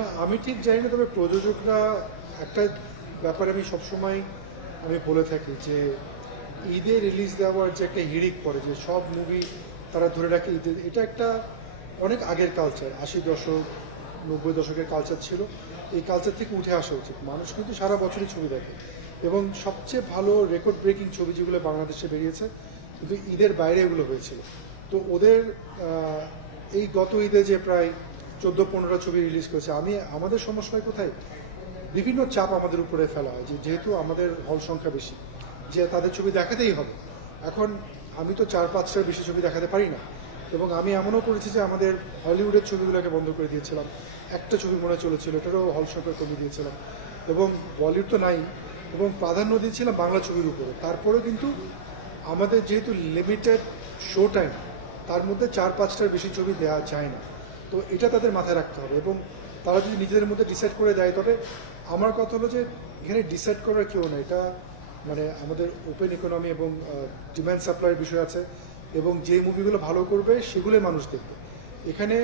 না, আমি ঠিক জানি না, তবে প্রযোজকরা একটা ব্যাপারে আমি সবসময় বলে থাকি যে ঈদে রিলিজ দেওয়ার যে একটা হিড়িক পড়ে, যে সব মুভি তারা ধরে রাখে ঈদের, এটা একটা অনেক আগের কালচার, 80 দশক 90 দশকের কালচার ছিল। এই কালচার থেকে উঠে আসা উচিত। মানুষ কিন্তু সারা বছরই ছবি দেখে, এবং সবচেয়ে ভালো রেকর্ড ব্রেকিং ছবি যেগুলো বাংলাদেশে বেরিয়েছে কিন্তু ঈদের বাইরে এগুলো হয়েছিল। তো ওদের এই গত ঈদে যে প্রায় 14-15টা ছবি রিলিজ করেছে, আমাদের সমস্যা কোথায়, বিভিন্ন চাপ আমাদের উপরে ফেলা হয় যে যেহেতু আমাদের হল সংখ্যা বেশি, যে তাদের ছবি দেখাতেই হবে। এখন আমি তো 4-5টার বেশি ছবি দেখাতে পারি না, এবং আমি এমনও করেছি যে আমাদের হলিউডের ছবিগুলোকে বন্ধ করে দিয়েছিলাম। একটা ছবি মনে চলেছিল, এটারও হল সংখ্যা কমিয়ে দিয়েছিলাম, এবং বলিউড তো নাই, এবং প্রাধান্য দিয়েছিলাম বাংলা ছবির উপরে। তারপরেও কিন্তু আমাদের যেহেতু লিমিটেড শো টাইম, তার মধ্যে 4-5টার বেশি ছবি দেওয়া যায় না। তো এটা তাদের মাথায় রাখতে হবে, এবং তারা যদি নিজেদের মধ্যে ডিসাইড করে দেয়, তবে আমার কথা হলো যে এখানে ডিসাইড করার কেউ না, এটা আমাদের ওপেন ইকোনমি এবং ডিমান্ড সাপ্লাইয়ের বিষয় আছে, এবং যে মুভিগুলো ভালো করবে সেগুলোই মানুষ দেখবে। এখানে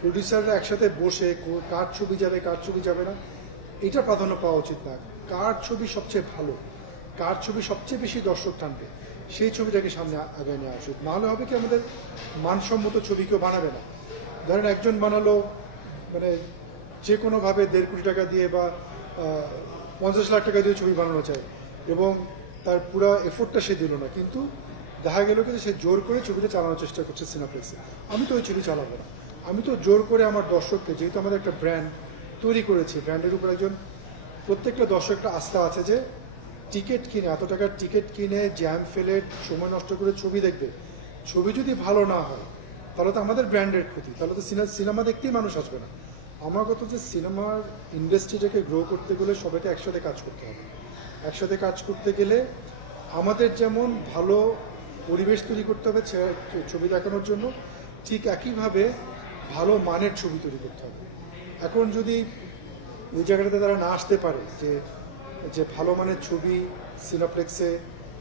প্রডিউসাররা একসাথে বসে কার ছবি যাবে কার ছবি যাবে না এটা প্রাধান্য পাওয়া উচিত না। কার ছবি সবচেয়ে ভালো, কার ছবি সবচেয়ে বেশি দর্শক টানবে, সেই ছবিটাকে সামনে আগে নেওয়া উচিত। নাহলে হবে কি, আমাদের মানসম্মত ছবি কেউ বানাবে না। ধরেন একজন বানালো যে কোনোভাবে 1.5 কোটি টাকা দিয়ে বা 50 লাখ টাকা দিয়ে ছবি বানানো চায়, এবং তার পুরো এফোর্টটা সে দিল না, কিন্তু দেখা গেল কি সে জোর করে ছবিটা চালানোর চেষ্টা করছে সিনেপ্লেক্সে। আমি তো ওই ছবি চালাবো না, আমি তো জোর করে আমার দর্শককে, যেহেতু আমাদের একটা ব্র্যান্ড তৈরি করেছি, ব্র্যান্ডের উপর প্রত্যেকটা দর্শকটা আস্থা আছে যে টিকিট কিনে, এত টাকার টিকিট কিনে জ্যাম ফেলে সময় নষ্ট করে ছবি দেখবে, ছবি যদি ভালো না হয় তাহলে তো আমাদের ব্র্যান্ডের ক্ষতি, তাহলে তো সিনেমা দেখতেই মানুষ আসবে না। আমার কথা যে সিনেমার ইন্ডাস্ট্রিটাকে গ্রো করতে গেলে সবাইকে একসাথে কাজ করতে হবে। একসাথে কাজ করতে গেলে আমাদের যেমন ভালো পরিবেশ তৈরি করতে হবে ছবি দেখানোর জন্য, ঠিক একইভাবে ভালো মানের ছবি তৈরি করতে হবে। এখন যদি ওই জায়গাটাতে তারা না আসতে পারে, যে ভালো মানের ছবি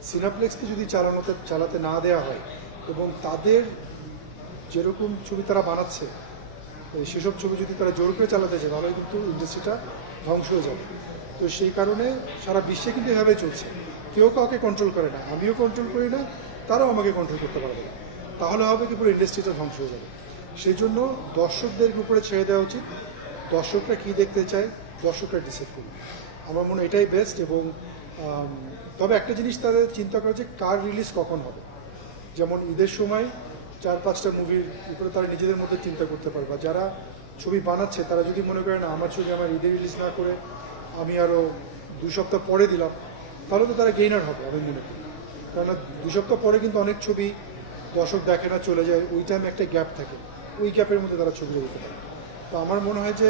সিনেপ্লেক্সকে যদি চালাতে না দেওয়া হয়, এবং তাদের যেরকম ছবি তারা বানাচ্ছে সেসব ছবি যদি তারা জোর করে চালাতে চায়, তাহলে কিন্তু ইন্ডাস্ট্রিটা ধ্বংস হয়ে যাবে। তো সেই কারণে সারা বিশ্বে কিন্তু এভাবে চলছে, কেউ কাউকে কন্ট্রোল করে না, আমিও কন্ট্রোল করি না, তারাও আমাকে কন্ট্রোল করতে পারবে না। তাহলে হবে কি, পুরো ইন্ডাস্ট্রিটা ধ্বংস হয়ে যাবে। সেই জন্য দর্শকদের উপরে ছেড়ে দেওয়া উচিত, দর্শকরা কী দেখতে চায় দর্শকরা ডিসাইড করবে। আমার মনে হয় এটাই বেস্ট। এবং তবে একটা জিনিস তাদের চিন্তা করা যে কার রিলিজ কখন হবে। যেমন ঈদের সময় 4-5টা মুভির উপরে তারা নিজেদের মধ্যে চিন্তা করতে পারবে। যারা ছবি বানাচ্ছে তারা যদি মনে করে না আমার ছবি আমার ঈদে রিলিজ না করে আমি আরও 2 সপ্তাহ পরে দিলাম, তাহলে তো তারা গেইনার হবে আমি মনে করি। কেননা 2 সপ্তাহ পরে কিন্তু অনেক ছবি দর্শক দেখে না, চলে যায়, ওই টাইমে একটা গ্যাপ থাকে, ওই গ্যাপের মধ্যে তারা ছবিটা দিতে পারে। তো আমার মনে হয় যে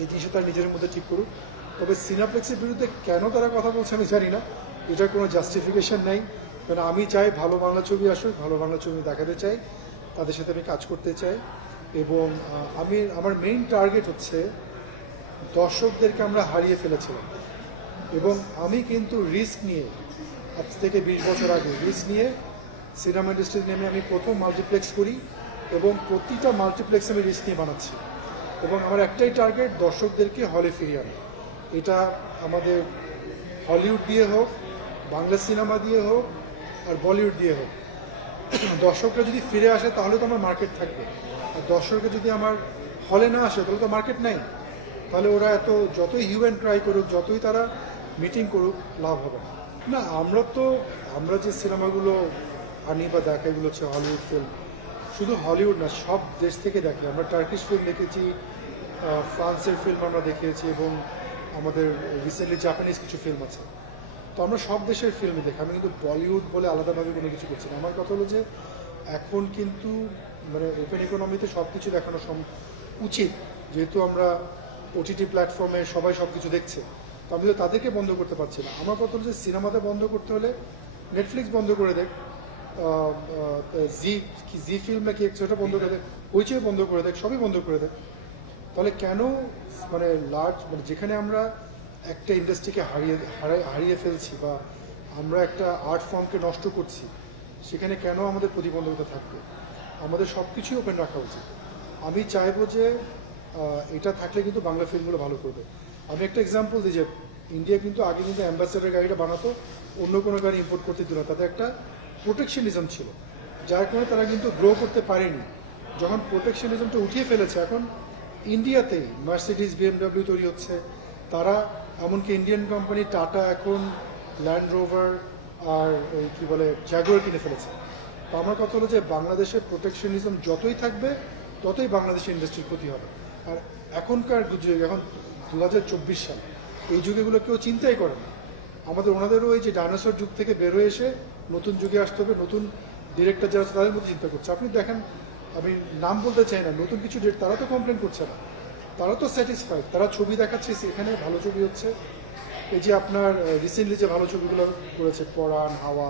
এই জিনিসটা তারা নিজের মধ্যে ঠিক করুক। তবে সিনেপ্লেক্সের বিরুদ্ধে কেন তারা কথা বলছে আমি জানি না, এটার কোনো জাস্টিফিকেশন নেই। কারণ আমি চাই ভালো বাংলা ছবি আসুক, ভালো বাংলা ছবি দেখাতে চাই, তাদের সাথে আমি কাজ করতে চাই। এবং আমার মেইন টার্গেট হচ্ছে দর্শকদেরকে আমরা হারিয়ে ফেলেছিলাম, এবং আমি কিন্তু রিস্ক নিয়ে, আজ থেকে 20 বছর আগে রিস্ক নিয়ে সিনেমা ইন্ডাস্ট্রি নেমে আমি প্রথম মাল্টিপ্লেক্স করি, এবং প্রতিটা মাল্টিপ্লেক্স আমি রিস্ক নিয়ে বানাচ্ছি। এবং আমার একটাই টার্গেট, দর্শকদেরকে হলে ফিরিয়ে আনা। এটা আমাদের হলিউড দিয়ে হোক, বাংলা সিনেমা দিয়ে হোক, আর বলিউড দিয়ে হোক, দর্শকরা যদি ফিরে আসে তাহলে তো আমার মার্কেট থাকবে। আর দর্শকরা যদি আমার হলে না আসে তাহলে তো মার্কেট নাই, তাহলে ওরা যতই হিউ অ্যান্ড ট্রাই করুক, যতই তারা মিটিং করুক, লাভ হবে না। না, আমরা যে সিনেমাগুলো আনি বা দেখা, এগুলো হচ্ছে হলিউড ফিল্ম। শুধু হলিউড না, সব দেশ থেকে দেখি। আমরা টার্কিশ ফিল্ম দেখেছি, ফ্রান্সের ফিল্ম আমরা দেখিয়েছি, এবং আমাদের রিসেন্টলি জাপানিজ কিছু ফিল্ম আছে। তো আমরা সব দেশের ফিল্মই দেখি, আমি কিন্তু বলিউড বলে আলাদাভাবে কোনো কিছু করছি না। আমার কথা হলো যে এখন কিন্তু ওপেন ইকোনমিতে সব কিছু দেখানো উচিত, যেহেতু আমরা ওটিটি প্ল্যাটফর্মে সবাই সব কিছু দেখছে, তো আমি তো তাদেরকে বন্ধ করতে পারছি না। আমার কথা হলো যে সিনেমাতে বন্ধ করতে হলে নেটফ্লিক্স বন্ধ করে দেখ, জি ফিল্ম নাকি সেটা বন্ধ করে দেখ, হইচই বন্ধ করে দেখ, সবই বন্ধ করে দেখ। তাহলে কেন লার্জ যেখানে আমরা একটা ইন্ডাস্ট্রিকে হারিয়ে ফেলছি, বা আমরা একটা আর্ট ফর্মকে নষ্ট করছি, সেখানে কেন আমাদের প্রতিবন্ধকতা থাকবে? আমাদের সব কিছুই ওপেন রাখা উচিত। আমি চাইবো যে এটা থাকলে কিন্তু বাংলা ফিল্মগুলো ভালো করবে। আমি একটা এক্সাম্পল দিই যে ইন্ডিয়া কিন্তু আগে কিন্তু অ্যাম্বাসেডার গাড়িটা বানাতো, অন্য কোনো গাড়ি ইম্পোর্ট করতে দিল না, তাদের একটা প্রোটেকশনিজম ছিল, যার কারণে তারা কিন্তু গ্রো করতে পারেনি। যখন প্রোটেকশনিজমটা উঠিয়ে ফেলেছে, এখন ইন্ডিয়াতেই মার্সিডিজ বিএমডব্লিউ তৈরি হচ্ছে, তারা এমনকি ইন্ডিয়ান কোম্পানি টাটা এখন ল্যান্ড রোভার আর কি বলে জাগুয়ার কিনে ফেলেছে। তো আমার কথা হলো যে বাংলাদেশের প্রোটেকশনিজম যতই থাকবে ততই বাংলাদেশের ইন্ডাস্ট্রির ক্ষতি হবে। আর এখনকার যুগে, এখন 2024 সাল, এই যুগেগুলো কেউ চিন্তাই করে না। ওনাদেরও ওই যে ডাইনোসর যুগ থেকে বের হয়ে এসে নতুন যুগে আসতে হবে, নতুন ডিরেক্টর যারা আছে তাদের মধ্যে চিন্তা করছে। আপনি দেখেন, আমি নাম বলতে চাই না, নতুন কিছু তারা তো কমপ্লেন করছে না, তারা তো স্যাটিসফাইড, তারা ছবি দেখাচ্ছে সেখানে ভালো ছবি হচ্ছে। এই যে আপনার রিসেন্টলি যে ভালো ছবিগুলো করেছে, পরাণ, হাওয়া,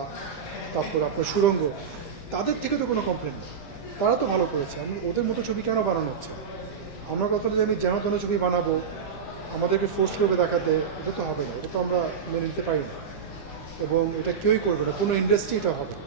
তারপর আপনার সুড়ঙ্গ, তাদের থেকে তো কোনো কমপ্লেন নেই, তারা তো ভালো করেছে। আমি ওদের মতো ছবি কেন বানানো হচ্ছে? আমার কথা হলো যে আমি যেন তেন ছবি বানাবো, আমাদেরকে ফোর্স করবে দেখাতে, এটা তো হবে না, এটা তো আমরা মেনে নিতে পারি না, এবং এটা কেউই করবে না, কোনো ইন্ডাস্ট্রি এটা হবে না।